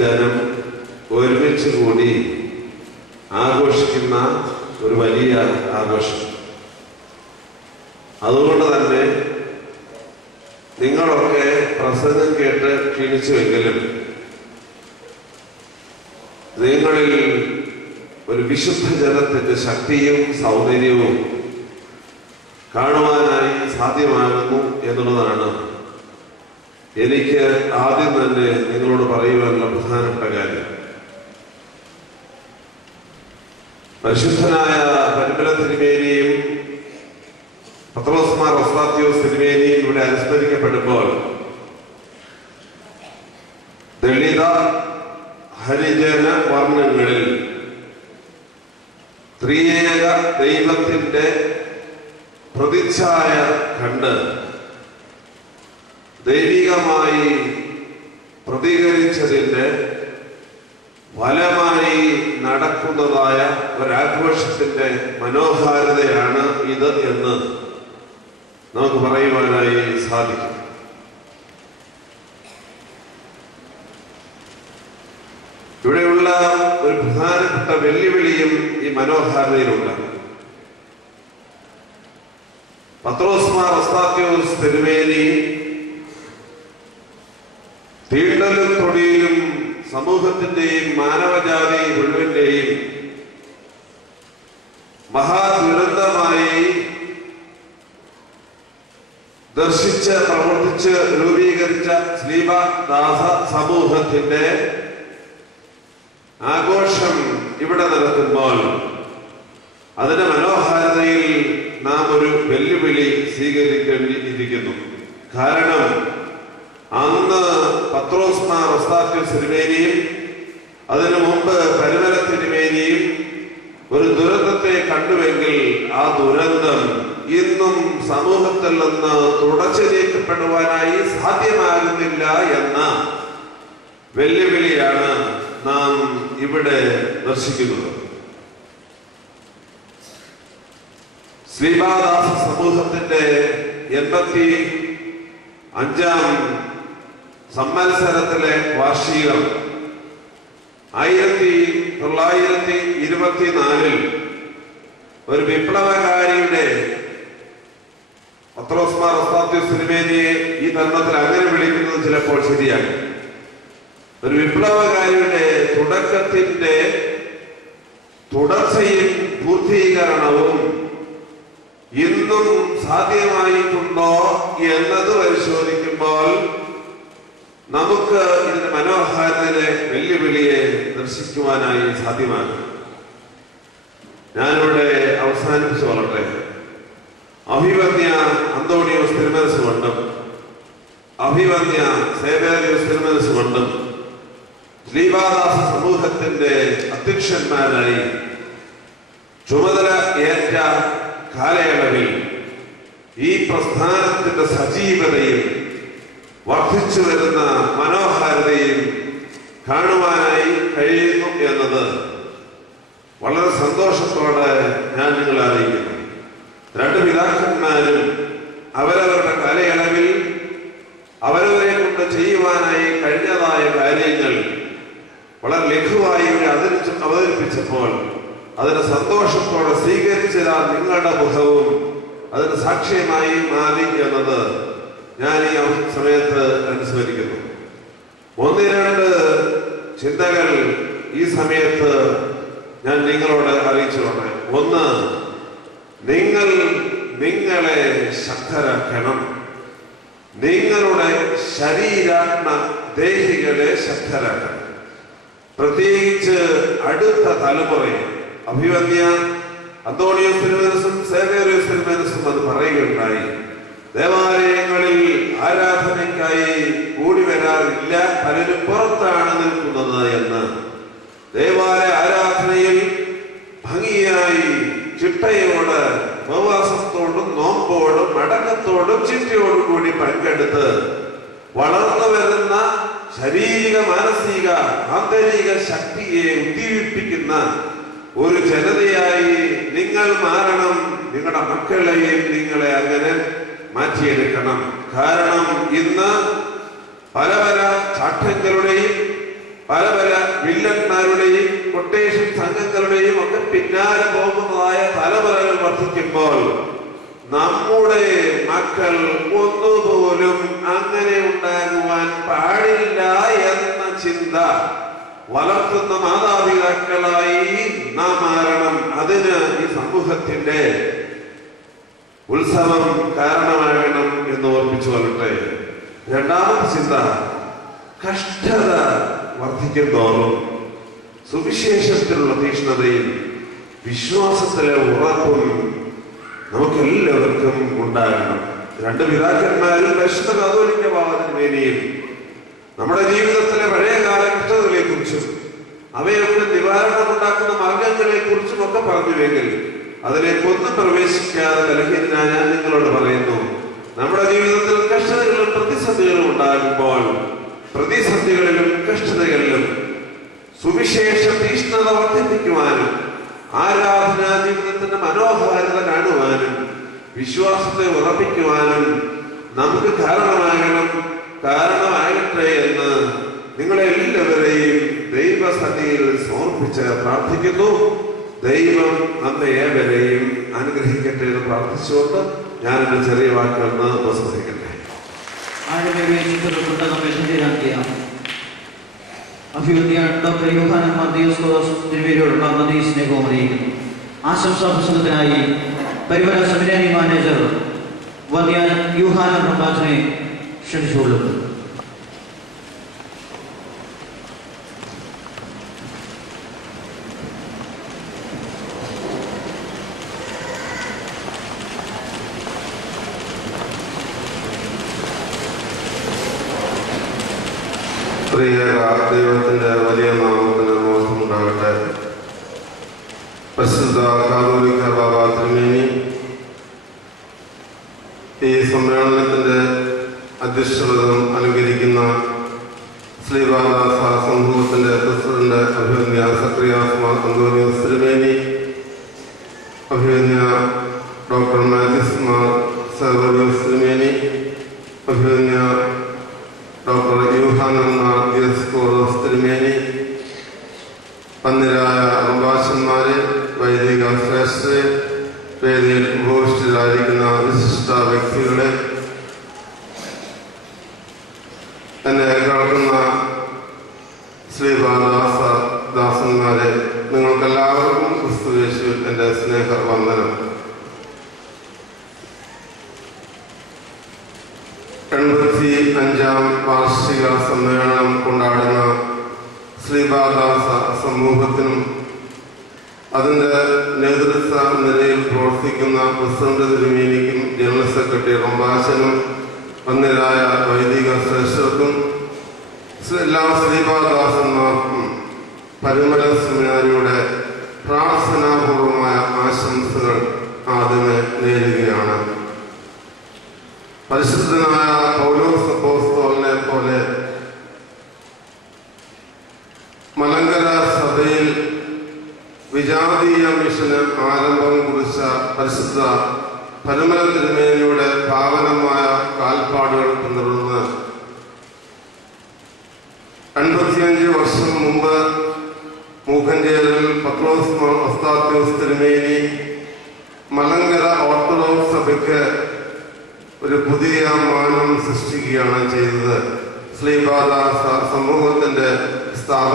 ജനം ഒരുമിച്ച് കൂടി ആഘോഷിക്കുന്ന ഒരു വലിയ ആഘോഷം. അതുകൊണ്ട് തന്നെ നിങ്ങളൊക്കെ പ്രസംഗം കേട്ട് ക്ഷീണിച്ചുവെങ്കിലും നിങ്ങളിൽ ഒരു വിശുദ്ധ ജനത്തിന്റെ ശക്തിയും സൗന്ദര്യവും കാണുവാനായി സാധ്യമാകുന്നു എന്നുള്ളതാണ് എനിക്ക് ആദ്യം തന്നെ നിങ്ങളോട് പറയുവാനുള്ള പ്രധാനപ്പെട്ട കാര്യം. പരിശുദ്ധനായ പരിമല തിരുമേനിയും പത്രോസ് മാർ ഒസ്താത്യോസ് തിരുമേനിയും ഇവിടെ അനുസ്മരിക്കപ്പെടുമ്പോൾ ദളിത ഹരിജന വർണ്ണങ്ങളിൽ ത്രിയേക ദൈവത്തിന്റെ പ്രതിച്ഛായ കണ്ട് ദൈവികമായി പ്രതികരിച്ചതിന്റെ ഫലമായി നടക്കുന്നതായ ഒരാഘോഷത്തിന്റെ മനോഹാരിതയാണ് ഇത് എന്ന് നമുക്ക് പറയുവാനായി സാധിക്കും. ഇവിടെയുള്ള ഒരു പ്രധാനപ്പെട്ട വെല്ലുവിളിയും ഈ മനോഹാരിതയിലുണ്ട്. പത്രോസ് മാർ ഒസ്താത്യോസ് തിരുമേനി തീണ്ടലും തൊടിയിലും സമൂഹത്തിന്റെയും മാനവജാതി മുഴുവന്റെയും മഹാദുരന്തമായി ദർശിച്ച് പ്രവർത്തിച്ച് രൂപീകരിച്ച ശ്ലീബദാസ സമൂഹത്തിന്റെ ആഘോഷം ഇവിടെ നടത്തുമ്പോൾ അതിന്റെ മനോഹാരിതയിൽ നാം ഒരു വെല്ലുവിളി സ്വീകരിക്കേണ്ടിയിരിക്കുന്നു. കാരണം അന്ന് പത്രോസ് മാർ ഒസ്താത്യോസ് തിരുമേനിയും അതിനു മുമ്പ് പരിമല തിരുമേനിയും ഒരു ദുരന്തത്തെ കണ്ടുവെങ്കിൽ ആ ദുരന്തം ഇന്നും സമൂഹത്തിൽ നിന്ന് തുടച്ചു നീക്കപ്പെടുവാനായി സാധ്യമാകുന്നില്ല എന്ന വെല്ലുവിളിയാണ് നാം ഇവിടെ ദർശിക്കുന്നത്. ശ്ലീബദാസ സമൂഹത്തിന്റെ 85ാം സംവത്സരത്തിലെ വാർഷികം 1924 ഒരു വിപ്ലവകാരിയുടെ പത്രോസ് മാർ ഒസ്താത്യോസ് തിരുമേനിയെ ഈ തരുണത്തിൽ അങ്ങനെ വിളിക്കുന്നത് ചിലപ്പോൾ ശരിയാണ്. ഒരു വിപ്ലവകാരിയുടെ തുടക്കത്തിന്റെ തുടർച്ചയും പൂർത്തീകരണവും ഇന്നും സാധ്യമായിട്ടുണ്ടോ എന്നത് പരിശോധിക്കുമ്പോൾ നമുക്ക് ഇതിന്റെ മനോഹാരിതയിലെ വെല്ലുവിളിയെ ദർശിക്കുവാനായി സാധ്യമാകും. ഞാനിവിടെ അവസാനിപ്പിച്ചു വളരട്ടെ. അഭിവന്യ അന്തോണിയോസ് തിരുമനസ് കൊണ്ടും അഭിവന്യ സേവേറിയോസ് തിരുമനസ് കൊണ്ടും ശ്ലീബദാസ സമൂഹത്തിന്റെ അധ്യക്ഷന്മാരായി ചുമതല ഏറ്റ കാലയളവിൽ ഈ പ്രസ്ഥാനത്തിന്റെ സജീവതയും വർദ്ധിച്ചു വരുന്ന മനോഹാരിതയും കാണുവാനായി കഴിയുന്നു എന്നത് വളരെ സന്തോഷത്തോടെ ഞാൻ നിങ്ങളെ അറിയിക്കുന്നു. രണ്ട് പിതാക്കന്മാരും അവരവരുടെ കാലയളവിൽ അവരവരെ കൊണ്ട് ചെയ്യുവാനായി കഴിഞ്ഞതായ കാര്യങ്ങൾ വളരെ ലഘുവായി അവതരിപ്പിച്ചപ്പോൾ അതിന് സന്തോഷത്തോടെ സ്വീകരിച്ചതാ നിങ്ങളുടെ മുഖവും അതിന് സാക്ഷ്യമായി മാറി എന്നത് ഞാൻ ഈ സമയത്ത് അനുസ്മരിക്കുന്നു. 1-2 ചിന്തകൾ ഈ സമയത്ത് ഞാൻ നിങ്ങളോട് അറിയിച്ചുകൊണ്ട്, ഒന്ന്, നിങ്ങൾ നിങ്ങളെ ശക്തരാക്കണം. നിങ്ങളുടെ ശരീരാത്മ ദേഹികളെ ശക്തരാക്കണം. പ്രത്യേകിച്ച് അടുത്ത തലമുറയെ അഭിവന്യ അന്തോണിയോസ് തിരുമനസും സേവേറിയോസ് തിരുമനസും അത് പറയുകയുണ്ടായി. ദേവാലയങ്ങളിൽ ആരാധനയ്ക്കായി കൂടി വരാറില്ല, പലരും പുറത്താണ് നിൽക്കുന്നത് എന്ന്. ദേവാലയ ആരാധനയിൽ ഭംഗിയായി ചിട്ടയോട് ഉപവാസത്തോടും നോമ്പോടും മടക്കത്തോടും ചിട്ടയോടും കൂടി പങ്കെടുത്ത് വളർന്നു വരുന്ന ശാരീരിക മാനസിക ആന്തരിക ശക്തിയെ ഉദ്ദീപിപ്പിക്കുന്ന ഒരു ജനതയായി നിങ്ങൾ മാറണം. നിങ്ങളുടെ മക്കളെയും നിങ്ങളെ അങ്ങനെ മാറ്റിയെടുക്കണം. കാരണം ഇന്ന് പല പല ചാട്ടങ്ങളുടെയും പല പല വില്ലന്മാരുടെയും കൊട്ടേഷൻ സംഘങ്ങളുടെയും ഒക്കെ പിന്നാലെ പോകുന്നതായ തലമുറകൾ വർദ്ധിക്കുമ്പോൾ നമ്മുടെ മക്കൾ ഒന്നുപോലും അങ്ങനെ ഉണ്ടാകുവാൻ പാടില്ല എന്ന ചിന്ത വളർത്തുന്ന മാതാപിതാക്കളായി നാം മാറണം. അതിന് ഈ സമൂഹത്തിന്റെ ഉത്സവം കാരണമാകണം എന്ന് ഓർമ്മിച്ചു കൊള്ളട്ടെ. രണ്ടാമത്തെ ചിന്ത, കഷ്ടത വർദ്ധിക്കുന്തോറും സുവിശേഷത്തിലുള്ള തീക്ഷ്ണതയും വിശ്വാസത്തിലെ ഉറപ്പും നമുക്കെല്ലാവർക്കും ഉണ്ടാകണം. രണ്ട് പിതാക്കന്മാരും പരിശുദ്ധ കാതോലിക്ക ബാബാതിന് വേദിയിൽ നമ്മുടെ ജീവിതത്തിലെ പഴയകാല കഷ്ടതകളെ കുറിച്ചും അവയൊക്കെ നിവാരണമുണ്ടാക്കുന്ന മാർഗങ്ങളെ കുറിച്ചും ഒക്കെ പറഞ്ഞുവെങ്കിൽ അതിലേക്കൊന്നും പ്രവേശിക്കാതെ ബലഹീനനായ ഞാൻ നിങ്ങളോട് പറയുന്നു, നമ്മുടെ ജീവിതത്തിൽ കഷ്ടതകളും പ്രതിസന്ധികളും ഉണ്ടാകുമ്പോൾ പ്രതിസന്ധികളിലും കഷ്ടതകളിലും സുവിശേഷ തീഷ്ണത വർദ്ധിപ്പിക്കുവാനും ആരാധനാ ജീവിതത്തിന്റെ മനോഹാരിത കാണുവാനും വിശ്വാസത്തെ ഉറപ്പിക്കുവാനും നമുക്ക് കാരണമാകട്ടെ എന്ന് നിങ്ങളെല്ലാവരെയും ദൈവസന്നിധിയിൽ സമർപ്പിച്ച് പ്രാർത്ഥിക്കുന്നു. ദൈവം നമ്മെ ഏവരെയും അനുഗ്രഹിക്കട്ടെ എന്ന് പ്രാർത്ഥിച്ചുകൊണ്ട് ഞാൻ എന്റെ ചെറിയ വാക്കുകൾ ഉപസംഹരിക്കട്ടെ. അഭിവൃദ്ധിയ ഡോക്ടർ യൂഹാനൻ മാർദിയോസ് തിരുവേദിയോടുള്ള നന്ദി സ്നേഹവും അറിയിക്കുന്നു. ആശംസാ പ്രസംഗത്തിനായി പരിമല സെമിനാരി മാനേജർ വന്യ യൂഹാനൻ റംബാസിനെ ക്ഷണിച്ചുകൊള്ളുന്നു. ദൈവത്തിന്റെ വലിയ നാമത്തിന് മോശമുണ്ടാകട്ടെ. പരിശുദ്ധ കാതോലിക്ക ബാബാ തിരുമേനി ഈ സമ്മേളനത്തിന്റെ അധ്യക്ഷപദം അലങ്കരിക്കുന്ന ശ്രീബാദാസ സമൂഹത്തിന്റെ പ്രസിഡന്റ് അഭിവന്യ സക്രിയാസ് മാർ അന്തോണിയോസ് തിരുമേനി, അഭിവന്യ ഡോക്ടർ മാത്യൂസ് മാർ സെർവറിയോസ് തിരുമേനി, അഭിവന്യ ഡോക്ടർ യൂഹാനൻ മാർ ദിയോസ്കോറോസ് തിരുമേനി, പന്നിരായ അംബാസന്മാരെ, വൈദിക ശ്രേഷ്ഠരെ, വേദിയിൽ ഉപവിഷ്ടരായിരിക്കുന്ന വിശിഷ്ട വ്യക്തികളെ, എന്നെ കേൾക്കുന്ന ശ്രീബാദാസന്മാരെ, നിങ്ങൾക്കെല്ലാവർക്കും ക്രിസ്തുയേശുവിൽ എൻ്റെ സ്നേഹവന്ദനം. 85ാം വാർഷിക സമ്മേളനം കൊണ്ടാടുന്ന ശ്രീബാദാസ സമൂഹത്തിനും അതിൻ്റെ നേതൃത്വ നിലയിൽ പ്രവർത്തിക്കുന്ന പ്രസിഡന്റ് തിരുമേനിക്കും ജനറൽ സെക്രട്ടറി റംബാശനും വന്യരായ വൈദിക ശ്രേഷ്ഠർക്കും എല്ലാ ശ്രീബാദാസന്മാർക്കും പരിമല സെമിനാരിയുടെ പ്രാർത്ഥനാപൂർവമായ ആശംസകൾ ആദ്യമേ നേരുകയാണ്. പരിശുദ്ധനായ പൗലോസ് അപ്പോസ്തലനെ പോലെ മലങ്കര സഭയിൽ വിജാതീയ മിഷന് ആരംഭം കുറിച്ച പരിശുദ്ധ പരിമല തിരുമേനിയുടെ പാവനമായ കാൽപ്പാടുകൾ പിന്തുടർന്ന് 85 വർഷം മുമ്പ് മൂക്കഞ്ചേരിൽ പത്രോസ് ഒസ്താത്യോസ് തിരുമേനി മലങ്കര ഓർത്തഡോക്സ് സഭയ്ക്ക് ഒരു പുതിയ മാനം സൃഷ്ടിക്കുകയാണ് ചെയ്തത്. ശ്രീബാദാസ സമൂഹത്തിന്റെ സ്ഥാപനം